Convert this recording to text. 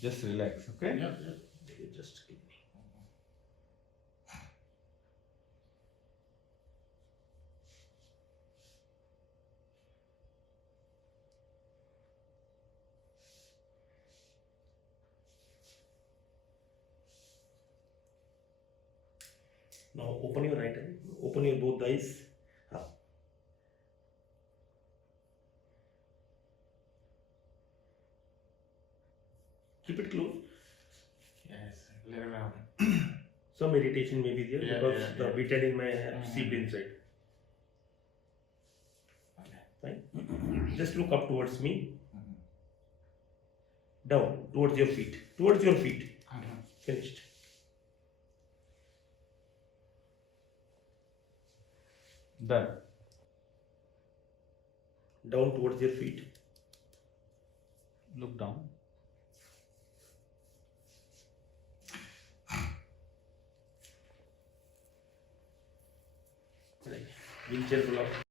Just relax, okay? Yeah, yeah. You just give me. Now open your right eye. Open your both eyes. Up. Keep it closed. Yes, little around. Some irritation may be there Yeah, because yeah, the yeah. betadine may have seeped inside. Okay. Fine. Just look up towards me. Mhm. Down towards your feet. Towards your feet. Mhm. Finished. Done. Down towards your feet. Look down. Right. Wheelchair pull up.